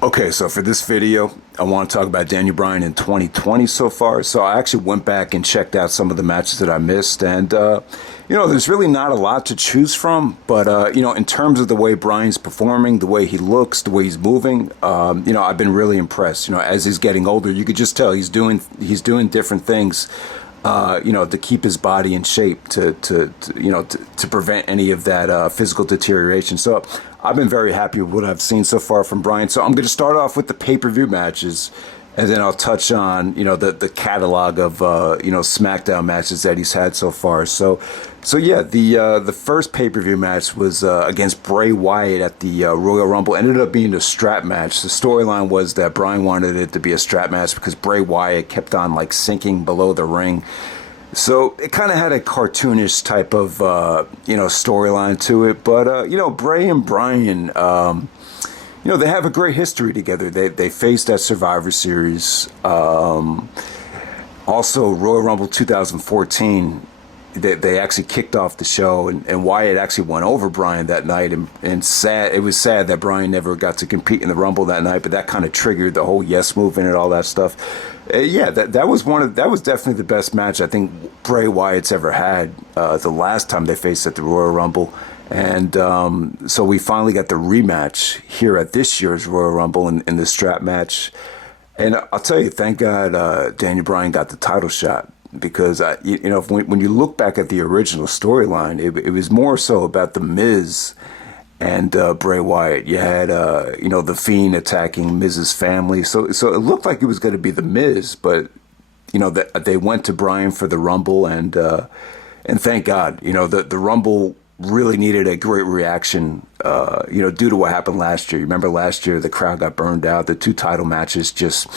Okay, so for this video, I want to talk about Daniel Bryan in 2020 so far. So I actually went back and checked out some of the matches that I missed, and there's really not a lot to choose from. But in terms of the way Bryan's performing, the way he looks, the way he's moving, I've been really impressed. As he's getting older, you could just tell he's doing different things. To keep his body in shape, to prevent any of that physical deterioration. So I've been very happy with what I've seen so far from Bryan. So I'm going to start off with the pay-per-view matches, and then I'll touch on the catalog of Smackdown matches that he's had so far. So yeah, the first pay-per-view match was against Bray Wyatt at the Royal Rumble. Ended up being a strap match. The storyline was that Bryan wanted it to be a strap match because Bray Wyatt kept on sinking below the ring. So it kind of had a cartoonish type of storyline to it. But Bray and Bryan, they have a great history together. They faced at Survivor Series. Also, Royal Rumble 2014. They actually kicked off the show, and Wyatt actually went over Bryan that night, and it was sad that Bryan never got to compete in the Rumble that night, but that kind of triggered the whole yes movement and all that stuff. That was definitely the best match I think Bray Wyatt's ever had, the last time they faced at the Royal Rumble. And so we finally got the rematch here at this year's Royal Rumble in the strap match. And I'll tell you, thank God Daniel Bryan got the title shot. Because when you look back at the original storyline, it was more so about the Miz and Bray Wyatt. You had the Fiend attacking Miz's family, so it looked like it was going to be the Miz, but that they went to Bryan for the Rumble, and thank God, the Rumble really needed a great reaction, due to what happened last year. You remember last year the crowd got burned out. The two title matches just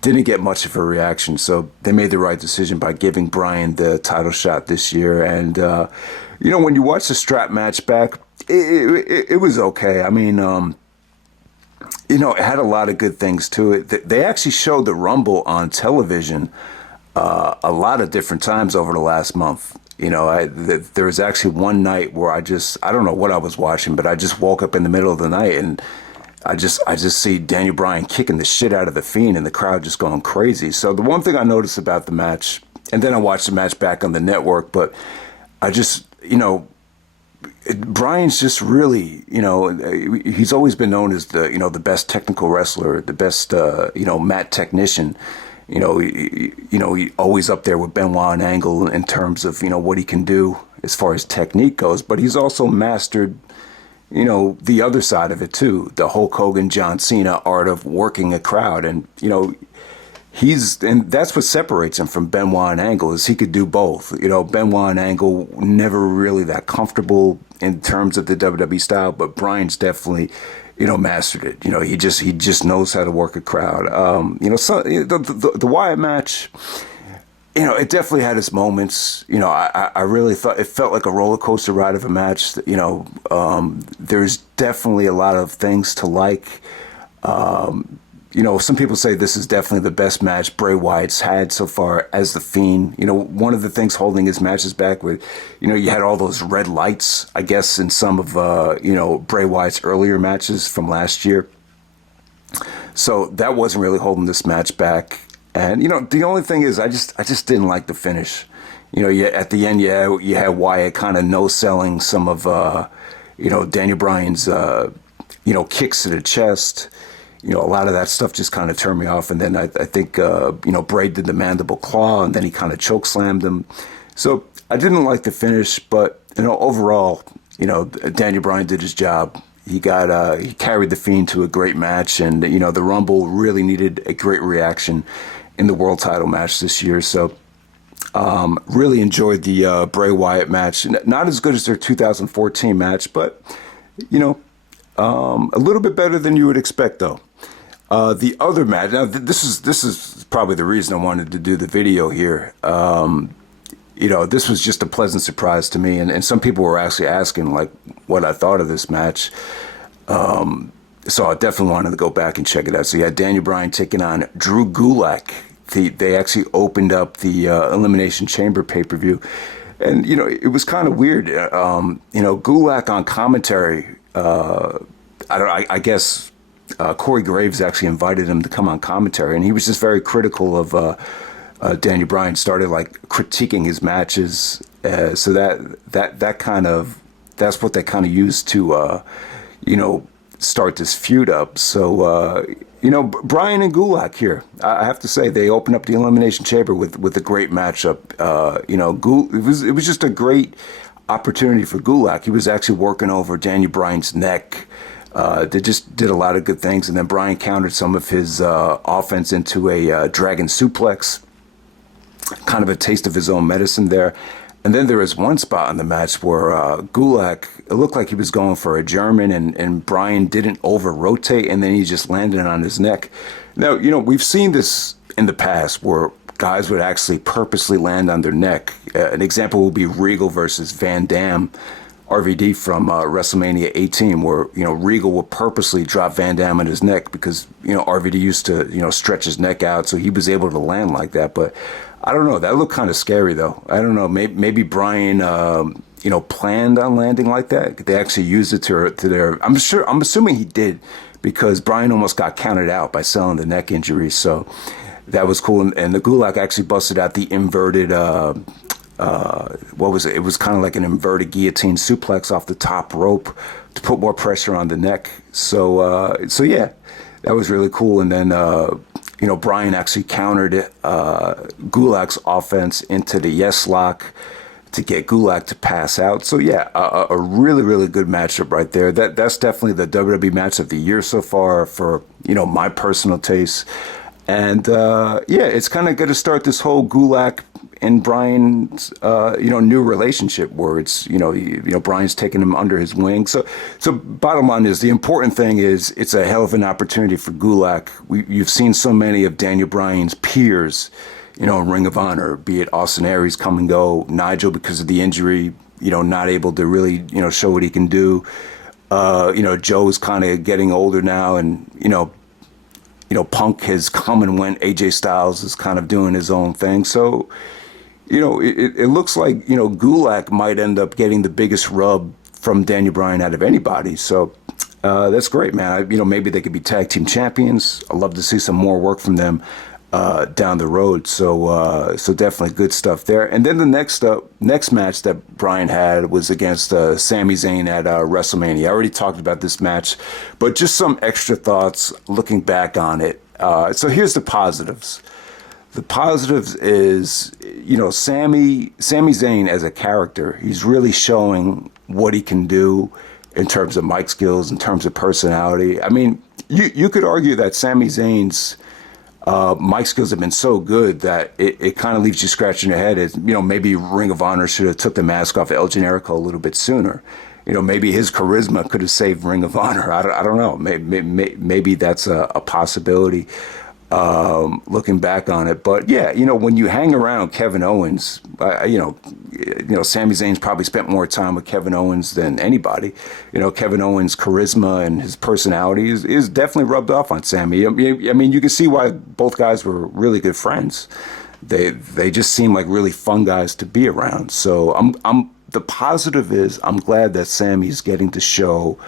didn't get much of a reaction, so they made the right decision by giving Bryan the title shot this year. And when you watch the strap match back, it was okay. I mean, it had a lot of good things to it. They actually showed the Rumble on television a lot of different times over the last month. There was actually one night where I don't know what I was watching, but I just woke up in the middle of the night and I just see Daniel Bryan kicking the shit out of the Fiend and the crowd just going crazy. So the one thing I noticed about the match, and then I watched the match back on the network, but I just, Bryan's just really, he's always been known as the best technical wrestler, the best, mat technician. He always up there with Benoit and Angle in terms of, what he can do as far as technique goes, but he's also mastered the other side of it too, the Hulk Hogan, John Cena art of working a crowd. And, and that's what separates him from Benoit and Angle, is he could do both. Benoit and Angle never really that comfortable in terms of the WWE style, but Bryan's definitely, mastered it. He just knows how to work a crowd. So the Wyatt match, it definitely had its moments. I really thought it felt like a roller coaster ride of a match. There's definitely a lot of things to like. Some people say this is definitely the best match Bray Wyatt's had so far as the Fiend. One of the things holding his matches back with, you had all those red lights, I guess, in some of, Bray Wyatt's earlier matches from last year. So that wasn't really holding this match back. And, the only thing is I just didn't like the finish. At the end, you had Wyatt kind of no-selling some of, Daniel Bryan's, kicks to the chest. A lot of that stuff just kind of turned me off. And then I think, Bray did the mandible claw, and then he kind of chokeslammed him. So I didn't like the finish, but, overall, Daniel Bryan did his job. He carried the Fiend to a great match, and, the Rumble really needed a great reaction in the world title match this year. So really enjoyed the Bray Wyatt match. Not as good as their 2014 match, but, a little bit better than you would expect, though. The other match, now this is probably the reason I wanted to do the video here. This was just a pleasant surprise to me, and some people were actually asking what I thought of this match. So I definitely wanted to go back and check it out. So you had Daniel Bryan taking on Drew Gulak. They actually opened up the Elimination Chamber pay-per-view, and it was kind of weird. Gulak on commentary. I guess Corey Graves actually invited him to come on commentary, and he was just very critical of Daniel Bryan. Started like critiquing his matches, so that's what they kind of used to start this feud up. So Bryan and Gulak here, I have to say they opened up the Elimination Chamber with a great matchup. It was just a great opportunity for Gulak. He was actually working over Daniel Bryan's neck. They just did a lot of good things, and then Bryan countered some of his offense into a dragon suplex, kind of a taste of his own medicine there. And then there was one spot in the match where Gulak, it looked like he was going for a German, and Bryan didn't over-rotate, and then he just landed on his neck. Now, we've seen this in the past where guys would actually purposely land on their neck. An example would be Regal versus Van Dam, RVD from WrestleMania 18, where Regal would purposely drop Van Dam on his neck because RVD used to stretch his neck out, so he was able to land like that. But I don't know, that looked kind of scary though. I don't know, maybe Bryan planned on landing like that. They actually used it to their. I'm assuming he did, because Bryan almost got counted out by selling the neck injury. So that was cool, and the Gulak actually busted out the inverted. What was it? It was kind of like an inverted guillotine suplex off the top rope to put more pressure on the neck. So yeah, that was really cool. And then Bryan actually countered Gulak's offense into the yes lock to get Gulak to pass out. So yeah, a really, really good matchup right there. That's definitely the WWE match of the year so far for my personal taste. And yeah, it's kind of going to start this whole Gulak and Bryan's new relationship where it's Bryan's taking him under his wing. So bottom line is, the important thing is it's a hell of an opportunity for Gulak. You've seen so many of Daniel Bryan's peers, in Ring of Honor, be it Austin Aries come and go, Nigel because of the injury, not able to really show what he can do. Joe's kind of getting older now, and Punk has come and went. AJ Styles is kind of doing his own thing. So, it looks like, Gulak might end up getting the biggest rub from Daniel Bryan out of anybody. So that's great, man. Maybe they could be tag team champions. I'd love to see some more work from them down the road. So definitely good stuff there. And then the next match that Bryan had was against Sami Zayn at WrestleMania. I already talked about this match, but just some extra thoughts looking back on it. So here's the positives. The positives is, Sami Zayn as a character, he's really showing what he can do in terms of mic skills, in terms of personality. I mean, you could argue that Sami Zayn's mic skills have been so good that it kind of leaves you scratching your head. Maybe Ring of Honor should have took the mask off El Generico a little bit sooner. Maybe his charisma could have saved Ring of Honor. I don't know. Maybe that's a possibility. Looking back on it, but yeah, when you hang around Kevin Owens, Sami Zayn's probably spent more time with Kevin Owens than anybody. Kevin Owens' charisma and his personality is definitely rubbed off on Sami. I mean, you can see why both guys were really good friends. They just seem like really fun guys to be around. So the positive is I'm glad that Sami's getting to show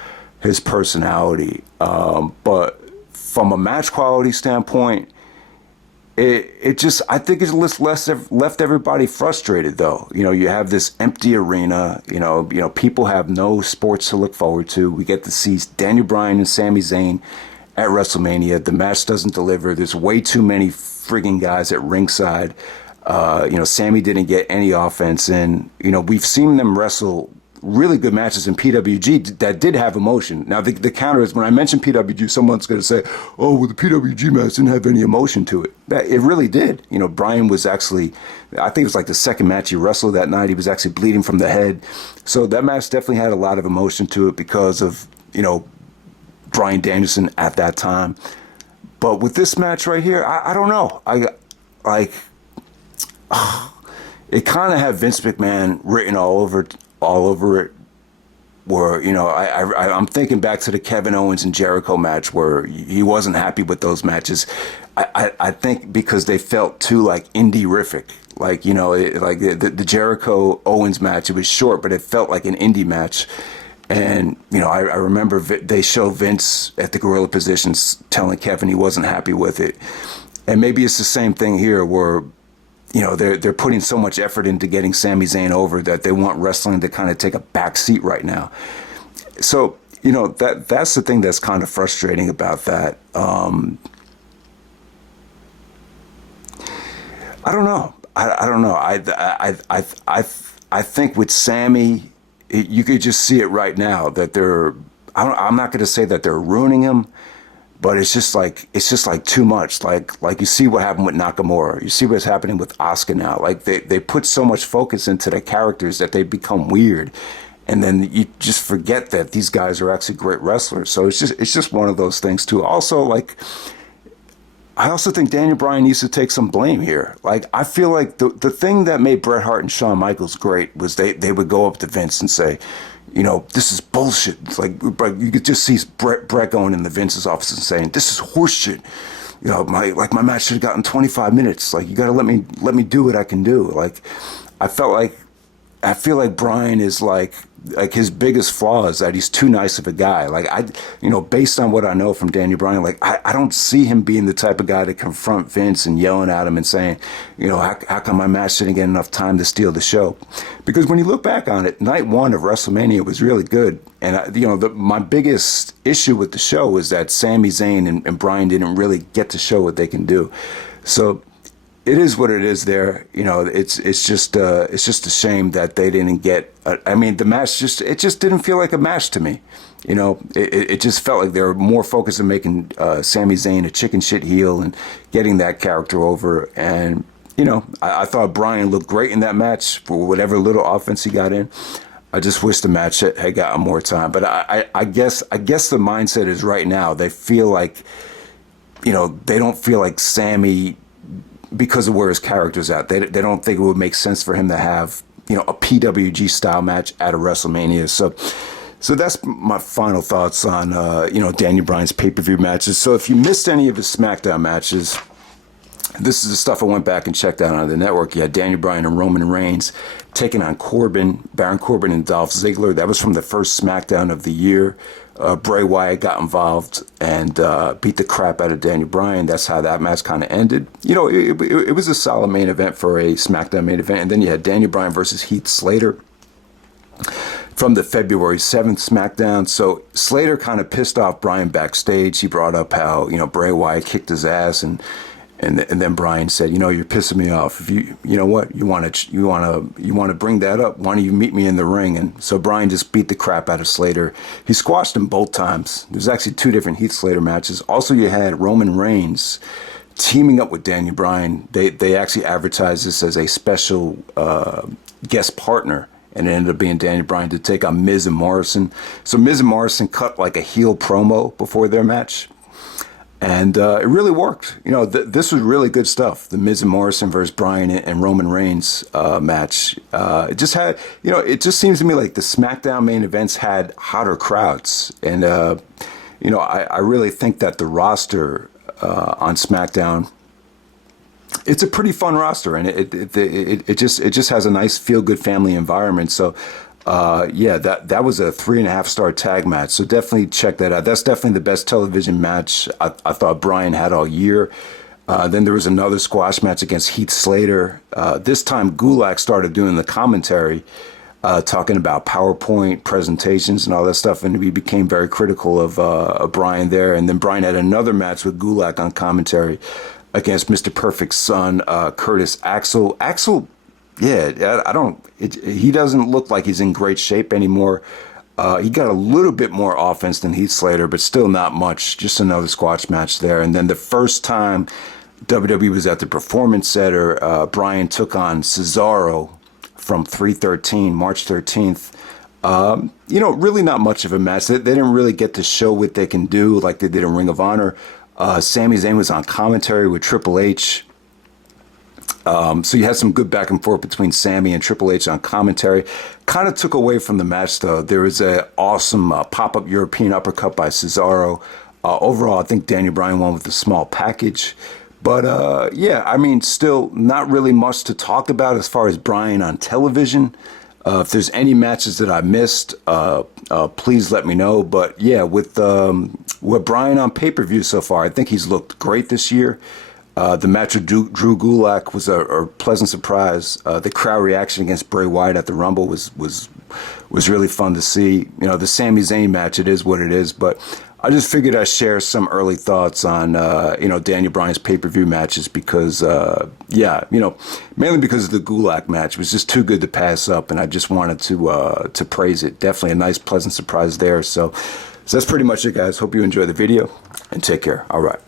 his personality, but from a match quality standpoint, I think it's left everybody frustrated though. You have this empty arena. People have no sports to look forward to. We get to see Daniel Bryan and Sami Zayn at WrestleMania. The match doesn't deliver. There's way too many frigging guys at ringside. Sami didn't get any offense in. We've seen them wrestle really good matches in PWG that did have emotion. Now, the counter is, when I mention PWG, someone's going to say, oh, well, the PWG match didn't have any emotion to it. It really did. Bryan was actually, I think it was like the second match he wrestled that night. He was actually bleeding from the head. So that match definitely had a lot of emotion to it because of, Bryan Danielson at that time. But with this match right here, I don't know. It kind of had Vince McMahon written all over it, where I'm thinking back to the Kevin Owens and Jericho match where he wasn't happy with those matches. I think because they felt too like indie-rific, the Jericho Owens match. It was short, but it felt like an indie match. And, I remember they show Vince at the gorilla positions telling Kevin he wasn't happy with it. And maybe it's the same thing here where, they're putting so much effort into getting Sami Zayn over that they want wrestling to kind of take a back seat right now. So, that's the thing that's kind of frustrating about that. I don't know. I don't know. I think with Sami, you could just see it right now that I'm not going to say that they're ruining him, but it's just like too much. Like you see what happened with Nakamura. You see what's happening with Asuka now. Like they put so much focus into the characters that they become weird. And then you just forget that these guys are actually great wrestlers. So it's just one of those things too. Also, I also think Daniel Bryan needs to take some blame here. Like, I feel like the thing that made Bret Hart and Shawn Michaels great was they would go up to Vince and say, this is bullshit. It's like you could just see Bret going in the Vince's office and saying, this is horseshit. My match should have gotten 25 minutes. Like, you got to let me do what I can do. Like, I feel like Bryan is like his biggest flaw is that he's too nice of a guy. Like, based on what I know from Daniel Bryan, like I don't see him being the type of guy to confront Vince and yelling at him and saying, how come my match didn't get enough time to steal the show? Because when you look back on it, night one of WrestleMania was really good. And, my biggest issue with the show was that Sami Zayn and Bryan didn't really get to show what they can do. So it is what it is there. It's just a shame that they didn't get, the match just didn't feel like a match to me. It just felt like they were more focused on making Sami Zayn a chicken shit heel and getting that character over. And, I thought Bryan looked great in that match for whatever little offense he got in. I just wish the match had gotten more time. But I guess the mindset is right now. They feel like, they don't feel like Sami, because of where his character's at, they don't think it would make sense for him to have, a PWG style match at a WrestleMania. So that's my final thoughts on, Daniel Bryan's pay-per-view matches. So if you missed any of his Smackdown matches, this is the stuff I went back and checked out on the network. You had Daniel Bryan and Roman Reigns taking on Baron Corbin and Dolph Ziggler. That was from the first Smackdown of the year. Bray Wyatt got involved and beat the crap out of Daniel Bryan. That's how that match kind of ended. It was a solid main event for a SmackDown main event. And then you had Daniel Bryan versus Heath Slater from the February 7th SmackDown. So Slater kind of pissed off Bryan backstage. He brought up how, Bray Wyatt kicked his ass and then Bryan said, you're pissing me off. If you know what, you want to bring that up, why don't you meet me in the ring? And so Bryan just beat the crap out of Slater. He squashed him both times. There's actually two different Heath Slater matches. Also, you had Roman Reigns teaming up with Daniel Bryan. They actually advertised this as a special guest partner, and it ended up being Daniel Bryan to take on Miz and Morrison. So Miz and Morrison cut like a heel promo before their match. And it really worked. This was really good stuff. The Miz and Morrison versus Bryan and Roman Reigns match. It just had, it just seems to me like the SmackDown main events had hotter crowds. And, I really think that the roster on SmackDown, it's a pretty fun roster. And it just has a nice feel-good family environment. So, that was a 3.5-star tag match. So definitely check that out. That's definitely the best television match I thought Bryan had all year. Then there was another squash match against Heath Slater. This time Gulak started doing the commentary, talking about PowerPoint presentations and all that stuff. And we became very critical of Bryan there. And then Bryan had another match with Gulak on commentary against Mr. Perfect's son, Curtis Axel. Axel, he doesn't look like he's in great shape anymore. He got a little bit more offense than Heath Slater, but still not much. Just another squash match there. And then the first time WWE was at the Performance Center, Bryan took on Cesaro from 3/13, March 13th. Really not much of a match. They didn't really get to show what they can do like they did in Ring of Honor. Sami Zayn was on commentary with Triple H. So you had some good back and forth between Sami and Triple H on commentary. Kind of took away from the match, though. There was an awesome pop-up European uppercut by Cesaro. Overall, I think Daniel Bryan won with a small package. But, still not really much to talk about as far as Bryan on television. If there's any matches that I missed, please let me know. But yeah, with Bryan on pay-per-view so far, I think he's looked great this year. The match with Drew Gulak was a pleasant surprise. The crowd reaction against Bray Wyatt at the Rumble was really fun to see. You know, the Sami Zayn match, it is what it is. But I just figured I'd share some early thoughts on, Daniel Bryan's pay-per-view matches because, mainly because of the Gulak match. It was just too good to pass up, and I just wanted to praise it. Definitely a nice, pleasant surprise there. So that's pretty much it, guys. Hope you enjoy the video, and take care. All right.